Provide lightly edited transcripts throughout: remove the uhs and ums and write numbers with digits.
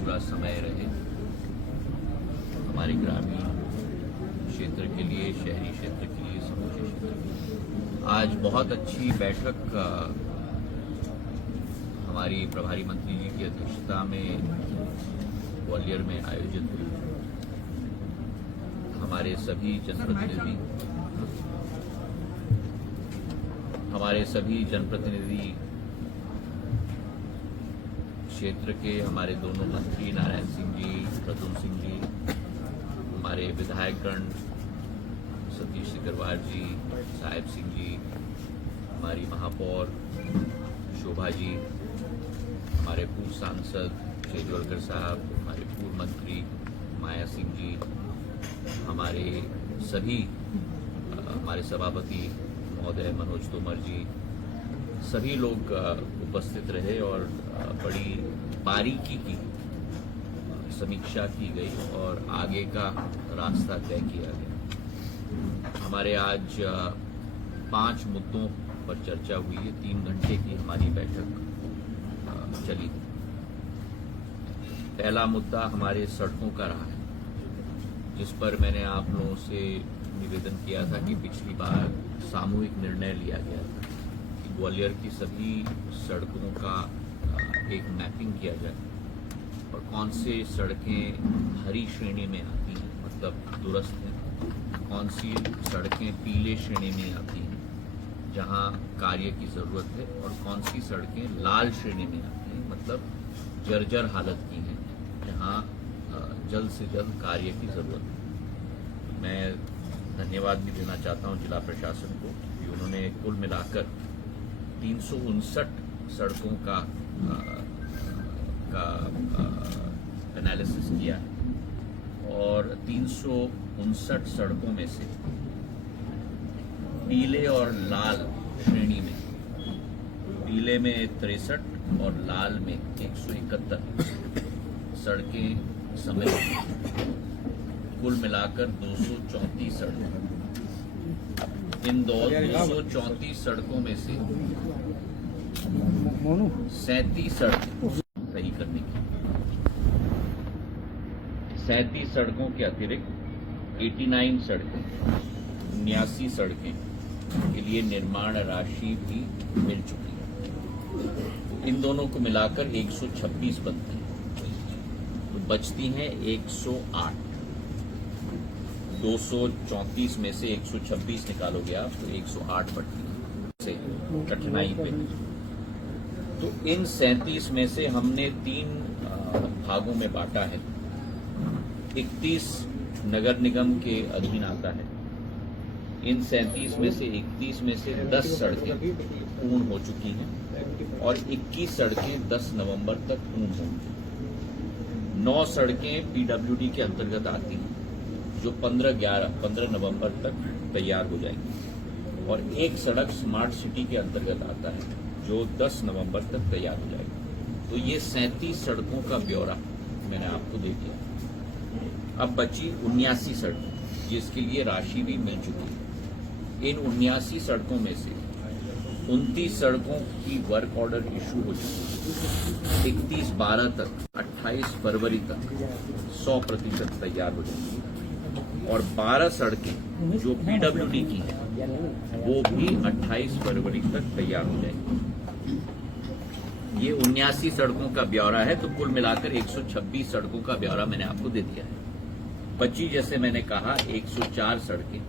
पूरा समय रहे हमारे ग्रामीण क्षेत्र के लिए, शहरी क्षेत्र के लिए, समूचे क्षेत्र के लिए। आज बहुत अच्छी बैठक हमारी प्रभारी मंत्री जी की अध्यक्षता में ग्वालियर में आयोजित हुई। हमारे सभी जनप्रतिनिधि क्षेत्र के हमारे दोनों मंत्री नारायण सिंह जी, प्रद्युम्न सिंह जी, हमारे विधायकगण सतीश सिकरवार जी, साहेब सिंह जी, हमारी महापौर शोभा जी, हमारे पूर्व सांसद शेजवलकर साहब, हमारे पूर्व मंत्री माया सिंह जी, हमारे सभापति महोदय मनोज तोमर जी, सभी लोग उपस्थित रहे और बड़ी बारीकी की समीक्षा की गई और आगे का रास्ता तय किया गया। हमारे आज 5 मुद्दों पर चर्चा हुई है। 3 घंटे की हमारी बैठक चली। पहला मुद्दा हमारे सड़कों का रहा है, जिस पर मैंने आप लोगों से निवेदन किया था कि पिछली बार सामूहिक निर्णय लिया गया था कि ग्वालियर की सभी सड़कों का एक मैपिंग किया जाए और कौन से सड़कें हरी श्रेणी में आती हैं, मतलब दुरुस्त हैं, कौन सी सड़कें पीले श्रेणी में आती हैं जहां कार्य की जरूरत है, और कौन सी सड़कें लाल श्रेणी में आती हैं, मतलब जर्जर हालत की हैं जहां जल्द से जल्द कार्य की जरूरत है। मैं धन्यवाद भी देना चाहता हूं जिला प्रशासन को कि उन्होंने कुल मिलाकर 359 सड़कों का एनालिसिस किया है और 359 सड़कों में से पीले और लाल श्रेणी में, पीले में 63 और लाल में 171 सड़कें समेत कुल मिलाकर 234 सड़कें। इन 234 सड़कों में से 37 सड़कें सही करने की, 37 सड़कों के अतिरिक्त 89 सड़कें, 79 सड़कें के लिए निर्माण राशि भी मिल चुकी है। इन दोनों को मिलाकर 126 बनती हैं, तो बचती हैं 108। 234 में से 126 निकालोगे आप तो 108 बढ़ती है से कठिनाई पे। तो इन 37 में से हमने 3 भागों में बांटा है। 31 नगर निगम के अधीन आता है। इन 37 में से 31 में से 10 सड़कें पूर्ण हो चुकी हैं और 21 सड़कें 10 नवंबर तक पूर्ण होंगी। 9 सड़कें पीडब्ल्यूडी के अंतर्गत आती हैं जो 15 नवंबर तक तैयार हो जाएगी और एक सड़क स्मार्ट सिटी के अंतर्गत आता है जो 10 नवंबर तक तैयार हो जाएगी। तो ये 37 सड़कों का ब्यौरा मैंने आपको दे दिया। अब बची 79 सड़कें जिसके लिए राशि भी मिल चुकी है। इन 79 सड़कों में से 29 सड़कों की वर्क ऑर्डर इशू हो चुकी है। 31/12 तक 28 फरवरी तक 100% तैयार हो जाएगी और 12 सड़कें जो पीडब्ल्यूडी की हैं वो भी 28 फरवरी तक तैयार हो जाएगी। ये 79 सड़कों का ब्यौरा है, तो कुल मिलाकर 126 सड़कों का ब्यौरा मैंने आपको दे दिया है। बची, जैसे मैंने कहा, 104 सड़कें।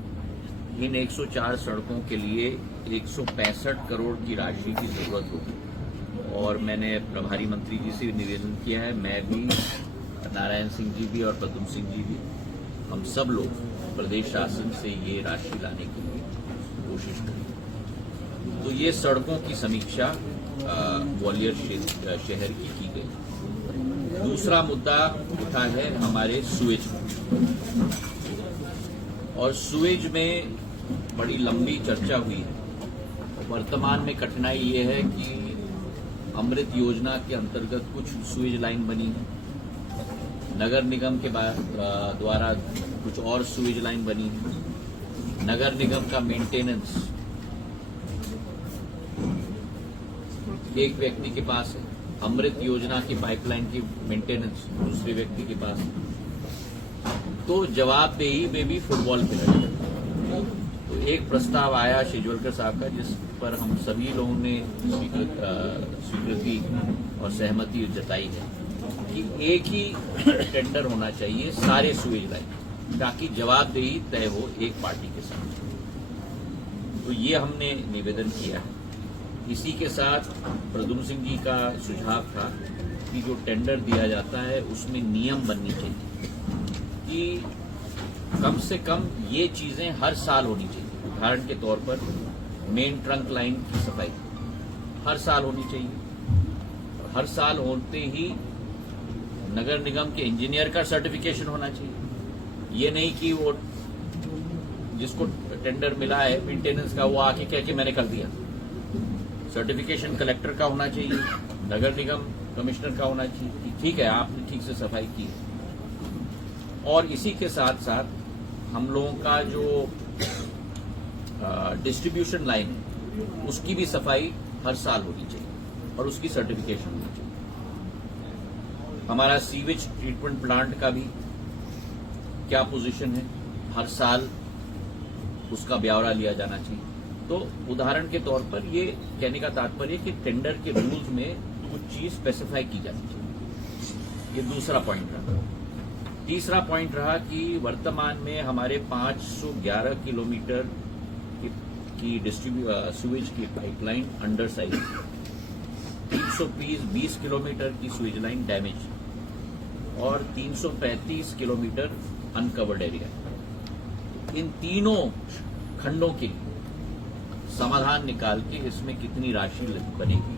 इन 104 सड़कों के लिए 165 करोड़ की राशि की जरूरत होगी और मैंने प्रभारी मंत्री जी से निवेदन किया है, मैं भी, नारायण सिंह जी भी और प्रद्युम्न सिंह जी भी, हम सब लोग प्रदेश शासन से ये राशि लाने के लिए कोशिश करेंगे। तो ये सड़कों की समीक्षा ग्वालियर शहर की गई। दूसरा मुद्दा उठा है हमारे सुएज और सुएज में बड़ी लंबी चर्चा हुई है। वर्तमान में कठिनाई ये है कि अमृत योजना के अंतर्गत कुछ सुएज लाइन बनी है, नगर निगम के द्वारा कुछ और सुएज लाइन बनी है। नगर निगम का मेंटेनेंस एक व्यक्ति के पास है, अमृत योजना की पाइपलाइन की मेंटेनेंस दूसरे व्यक्ति के पास, तो जवाबदेही में भी फुटबॉल खिलाड़ी। तो एक प्रस्ताव आया शेजवलकर साहब का, जिस पर हम सभी लोगों ने स्वीकृति और सहमति जताई है कि एक ही टेंडर होना चाहिए सारे सुएज लाइन, ताकि जवाबदेही तय हो एक पार्टी के साथ। तो ये हमने निवेदन किया है। इसी के साथ प्रद्युम्न सिंह जी का सुझाव था कि जो टेंडर दिया जाता है उसमें नियम बननी चाहिए कि कम से कम ये चीजें हर साल होनी चाहिए। उदाहरण के तौर पर मेन ट्रंक लाइन की सफाई हर साल होनी चाहिए। हर साल होते ही नगर निगम के इंजीनियर का सर्टिफिकेशन होना चाहिए। ये नहीं कि वो जिसको टेंडर मिला है मेंटेनेंस का, वो आके कह के मैंने कर दिया। सर्टिफिकेशन कलेक्टर का होना चाहिए, नगर निगम कमिश्नर का होना चाहिए कि ठीक है आपने ठीक से सफाई की है। और इसी के साथ साथ हम लोगों का जो डिस्ट्रीब्यूशन लाइन है उसकी भी सफाई हर साल होनी चाहिए और उसकी सर्टिफिकेशन होनी चाहिए। हमारा सीवेज ट्रीटमेंट प्लांट का भी क्या पोजीशन है, हर साल उसका ब्यौरा लिया जाना चाहिए। तो उदाहरण के तौर पर ये कहने का तात्पर्य कि टेंडर के रूल्स में कुछ चीज स्पेसिफाई की जानी चाहिए। ये दूसरा पॉइंट रहा। तीसरा पॉइंट रहा कि वर्तमान में हमारे 511 किलोमीटर की सुएज की पाइपलाइन अंडर साइज, 320 किलोमीटर की सुएज लाइन डैमेज और 335 किलोमीटर अनकवर्ड एरिया। इन तीनों खंडों के समाधान निकाल के इसमें कितनी राशि बनेगी,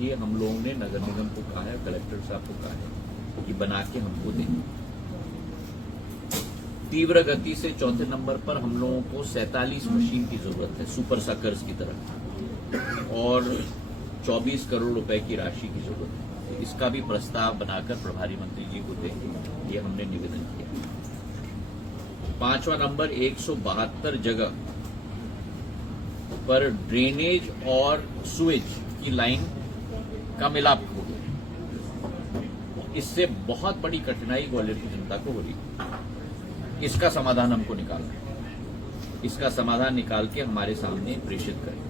ये हम लोगों ने नगर निगम को कहा है, कलेक्टर साहब को कहा है कि बना के हमको दें। तीव्र गति से चौथे नंबर पर हम लोगों को 47 मशीन की जरूरत है सुपर सकर्स की तरह, और 24 करोड़ रुपए की राशि की जरूरत है। तो इसका भी प्रस्ताव बनाकर प्रभारी मंत्री जी को देंगे, ये हमने निवेदन किया। पांचवा नंबर 172 जगह पर ड्रेनेज और सुएज की लाइन का मिलाप हो गया। इससे बहुत बड़ी कठिनाई ग्वालियर की जनता को हो रही है। इसका समाधान हमको निकालना है। इसका समाधान निकाल के हमारे सामने प्रेषित करें।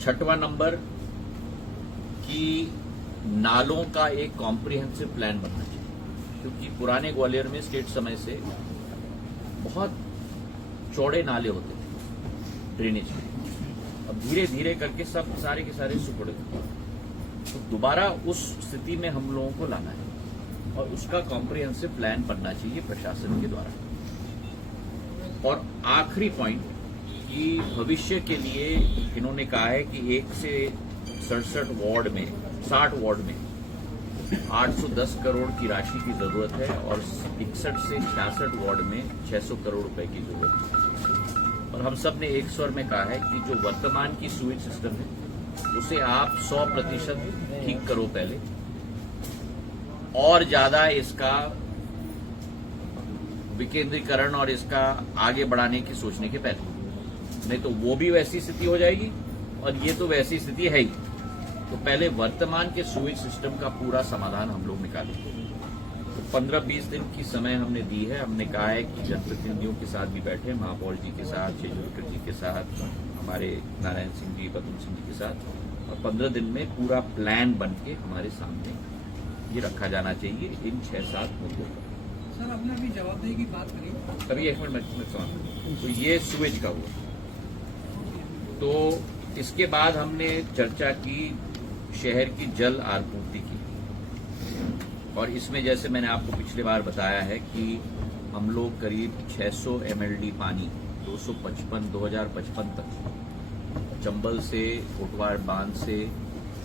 छठवां नंबर कि नालों का एक कॉम्प्रिहेंसिव प्लान बनना चाहिए, क्योंकि पुराने ग्वालियर में स्टेट समय से बहुत चौड़े नाले होते थे ड्रेनेज में। अब धीरे धीरे करके सब सारे के सारे सुखड़े, तो दोबारा उस स्थिति में हम लोगों को लाना है और उसका कॉम्प्रिहेंसिव प्लान बनना चाहिए प्रशासन के द्वारा। और आखिरी पॉइंट कि भविष्य के लिए इन्होंने कहा है कि 1 से 67 वार्ड में 60 वार्ड में 810 करोड़ की राशि की जरूरत है और 61 से 66 वार्ड में 600 करोड़ रुपए की जरूरत है। और हम सब ने एक स्वर में कहा है कि जो वर्तमान की सुएज सिस्टम है उसे आप 100% ठीक करो पहले, और ज्यादा इसका विकेंद्रीकरण और इसका आगे बढ़ाने की सोचने के पहले, नहीं तो वो भी वैसी स्थिति हो जाएगी और ये तो वैसी स्थिति है ही। तो पहले वर्तमान के सुएज सिस्टम का पूरा समाधान हम लोग निकालेंगे। तो 15-20 दिन की समय हमने दी है। हमने कहा है कि जनप्रतिनिधियों के साथ भी बैठे, महापौर जी के साथ, शेजवलकर जी के साथ, हमारे नारायण सिंह जी, प्रद्युम्न सिंह जी के साथ, और 15 दिन में पूरा प्लान बन के हमारे सामने ये रखा जाना चाहिए इन 6-7 मुद्दों पर। सर, आपने अभी जवाबदेही की बात करी, अभी एक मिनट में समझ। तो ये सुएज का हुआ। तो इसके बाद हमने चर्चा की शहर की जल आपूर्ति की, और इसमें जैसे मैंने आपको पिछली बार बताया है कि हम लोग करीब 600 MLD पानी 2055 तक चंबल से, कोटवाड़ बांध से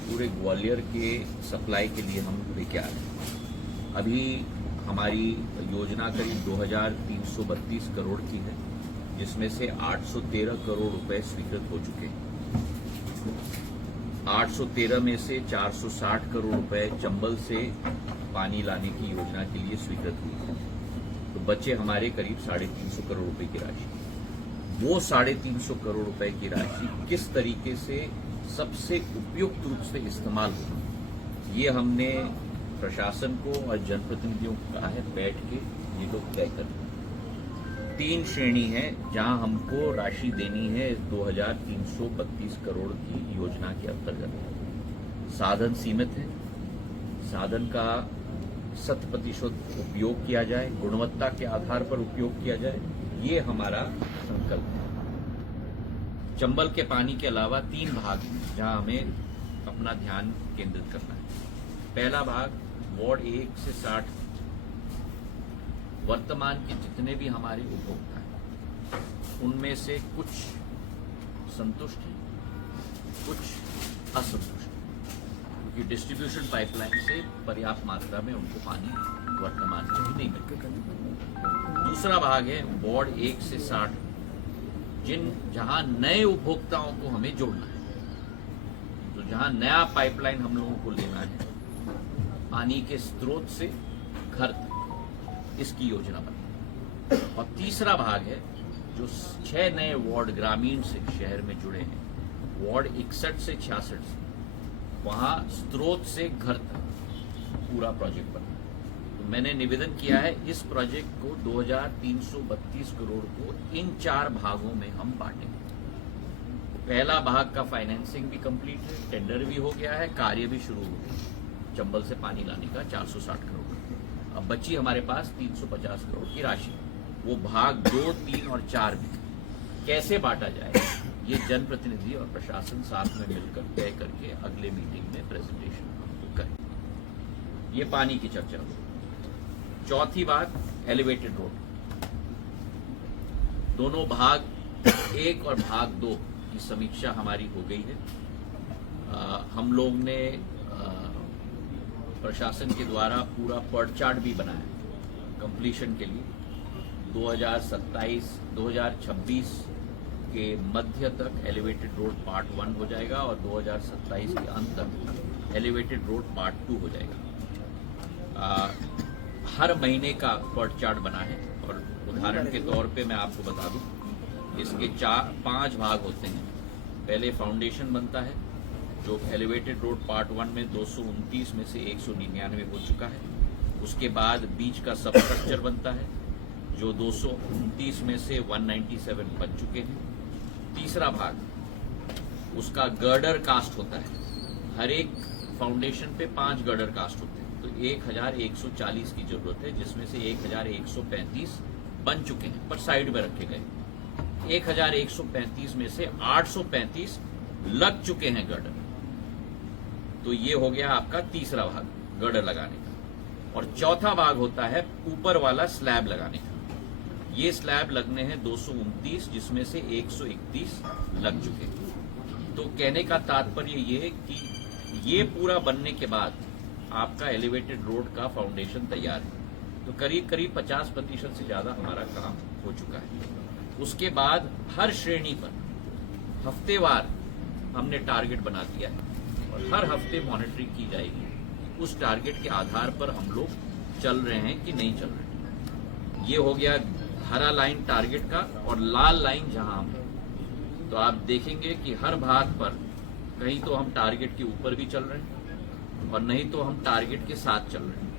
पूरे ग्वालियर के सप्लाई के लिए हम लेके आ रहे हैं। अभी हमारी योजना करीब 2332 करोड़ की है, जिसमें से 813 करोड़ रुपए स्वीकृत हो चुके हैं। 813 में से 460 करोड़ रुपए चंबल से पानी लाने की योजना के लिए स्वीकृत हुई है। तो बचे हमारे करीब 350 करोड़ रुपए की राशि। वो 350 करोड़ रुपए की राशि किस तरीके से सबसे उपयुक्त रूप से इस्तेमाल हो, ये हमने प्रशासन को और जनप्रतिनिधियों को कहा है बैठ के ये लोग तय कर। 3 श्रेणी है जहां हमको राशि देनी है 2332 करोड़ की योजना के अंतर्गत। साधन सीमित है, साधन का 100% उपयोग किया जाए, गुणवत्ता के आधार पर उपयोग किया जाए, ये हमारा संकल्प है। चंबल के पानी के अलावा 3 भाग हैं जहां हमें अपना ध्यान केंद्रित करना है। पहला भाग वार्ड 1 से 60 वर्तमान के जितने भी हमारे उपभोक्ता हैं उनमें से कुछ संतुष्ट हैं, कुछ असंतुष्ट हैं, क्योंकि डिस्ट्रीब्यूशन पाइपलाइन से पर्याप्त मात्रा में उनको पानी वर्तमान में भी नहीं मिलता। दूसरा भाग है वार्ड 1 से 60 जहां नए उपभोक्ताओं को हमें जोड़ना है, तो जहां नया पाइपलाइन हम लोगों को लेना है पानी के स्रोत से घर तक, इसकी योजना बनी। और तीसरा भाग है जो 6 नए वार्ड ग्रामीण से शहर में जुड़े हैं, वार्ड 61 से 66 से, वहां स्रोत से घर तक पूरा प्रोजेक्ट बना। तो मैंने निवेदन किया है इस प्रोजेक्ट को 2332 करोड़ को इन 4 भागों में हम बांटेंगे। पहला भाग का फाइनेंसिंग भी कंप्लीट है, टेंडर भी हो गया है, कार्य भी शुरू हो गया चंबल से पानी लाने का 460 करोड़। अब बची हमारे पास 350 करोड़ की राशि, वो भाग 2, 3 और 4 भी कैसे बांटा जाए ये जनप्रतिनिधि और प्रशासन साथ में मिलकर तय करके अगले मीटिंग में प्रेजेंटेशन हमको करें। ये पानी की चर्चा हो। चौथी बात एलिवेटेड रोड, दोनों भाग 1 और भाग 2 की समीक्षा हमारी हो गई है। हम लोग ने प्रशासन के द्वारा पूरा पर्ट चार्ट भी बनाया कंप्लीशन के लिए। 2026 के मध्य तक एलिवेटेड रोड पार्ट 1 हो जाएगा और 2027 के अंत तक एलिवेटेड रोड पार्ट 2 हो जाएगा। हर महीने का पर्ट चार्ट बना है और उदाहरण के तौर पे मैं आपको बता दूं, इसके 5 भाग होते हैं। पहले फाउंडेशन बनता है जो एलिवेटेड रोड पार्ट 1 में 229 में से 199 हो चुका है। उसके बाद बीच का सब स्ट्रक्चर बनता है जो 229 में से 197 बन चुके हैं। तीसरा भाग उसका गर्डर कास्ट होता है, हर एक फाउंडेशन पे 5 गर्डर कास्ट होते हैं, तो 1140 की जरूरत है, जिसमें से 1135 बन चुके हैं पर साइड में रखे गए। 1135 में से 835 लग चुके हैं गर्डर। तो ये हो गया आपका तीसरा भाग गर्डर लगाने का। और चौथा भाग होता है ऊपर वाला स्लैब लगाने का। ये स्लैब लगने हैं 229, जिसमें से 131 लग चुके हैं। तो कहने का तात्पर्य ये कि ये पूरा बनने के बाद आपका एलिवेटेड रोड का फाउंडेशन तैयार है। तो करीब 50% से ज्यादा हमारा काम हो चुका है। उसके बाद हर श्रेणी पर हफ्तेवार हमने टारगेट बना दिया है और हर हफ्ते मॉनिटरिंग की जाएगी उस टारगेट के आधार पर हम लोग चल रहे हैं कि नहीं चल रहे हैं। ये हो गया हरा लाइन टारगेट का, और लाल लाइन जहां हम, तो आप देखेंगे कि हर भाग पर कहीं तो हम टारगेट के ऊपर भी चल रहे हैं और नहीं तो हम टारगेट के साथ चल रहे हैं।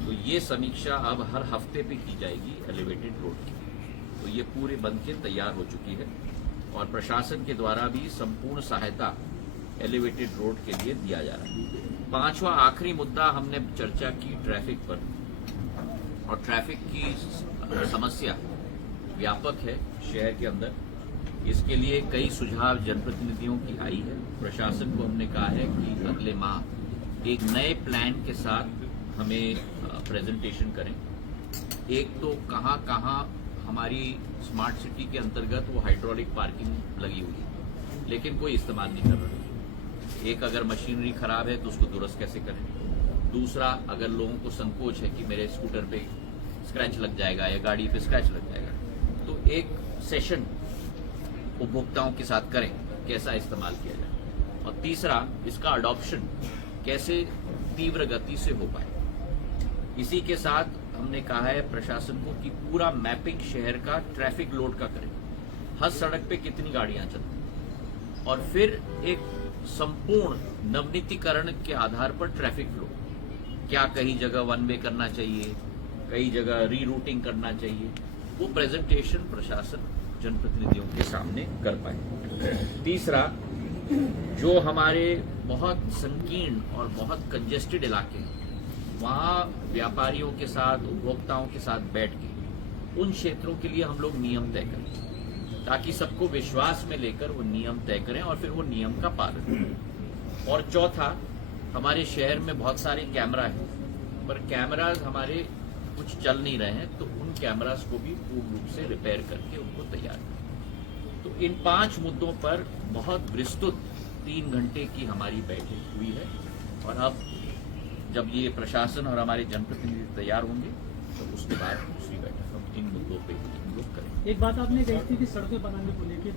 तो ये समीक्षा अब हर हफ्ते पे की जाएगी एलिवेटेड रोड की। तो ये पूरे बन के तैयार हो चुकी है और प्रशासन के द्वारा भी संपूर्ण सहायता एलिवेटेड रोड के लिए दिया जा रहा है। 5वां आखिरी मुद्दा हमने चर्चा की ट्रैफिक पर, और ट्रैफिक की समस्या व्यापक है शहर के अंदर। इसके लिए कई सुझाव जनप्रतिनिधियों की आई है। प्रशासन को हमने कहा है कि अगले माह एक नए प्लान के साथ हमें प्रेजेंटेशन करें। एक तो कहां कहां हमारी स्मार्ट सिटी के अंतर्गत वो हाइड्रोलिक पार्किंग लगी हुई है लेकिन कोई इस्तेमाल नहीं कर रहा। एक अगर मशीनरी खराब है तो उसको दुरुस्त कैसे करें। दूसरा, अगर लोगों को संकोच है कि मेरे स्कूटर पे स्क्रैच लग जाएगा या गाड़ी पे स्क्रैच लग जाएगा, तो एक सेशन उपभोक्ताओं के साथ करें, कैसा इस्तेमाल किया जाए। और तीसरा, इसका अडॉप्शन कैसे तीव्र गति से हो पाए। इसी के साथ हमने कहा है प्रशासन को कि पूरा मैपिंग शहर का ट्रैफिक लोड का करें, हर सड़क पे कितनी गाड़ियां चलती, और फिर एक संपूर्ण नवनीतीकरण के आधार पर ट्रैफिक फ्लो, क्या कई जगह वन वे करना चाहिए, कई जगह रीरूटिंग करना चाहिए, वो प्रेजेंटेशन प्रशासन जनप्रतिनिधियों के सामने कर पाए। तीसरा, जो हमारे बहुत संकीर्ण और बहुत कंजेस्टेड इलाके हैं, वहां व्यापारियों के साथ, उपभोक्ताओं के साथ बैठ के उन क्षेत्रों के लिए हम लोग नियम तय करें, ताकि सबको विश्वास में लेकर वो नियम तय करें और फिर वो नियम का पालन करें। और चौथा, हमारे शहर में बहुत सारे कैमरा हैं, पर कैमराज हमारे कुछ चल नहीं रहे हैं, तो उन कैमराज को भी पूर्ण रूप से रिपेयर करके उनको तैयार करें। तो इन 5 मुद्दों पर बहुत विस्तृत 3 घंटे की हमारी बैठक हुई है, और अब जब ये प्रशासन और हमारे जनप्रतिनिधि तैयार होंगे तो उसके बाद दूसरी बैठक हम इन मुद्दों पे हम लोग करेंगे। एक बात आपने कही थी कि सड़कें बनाने को लेकर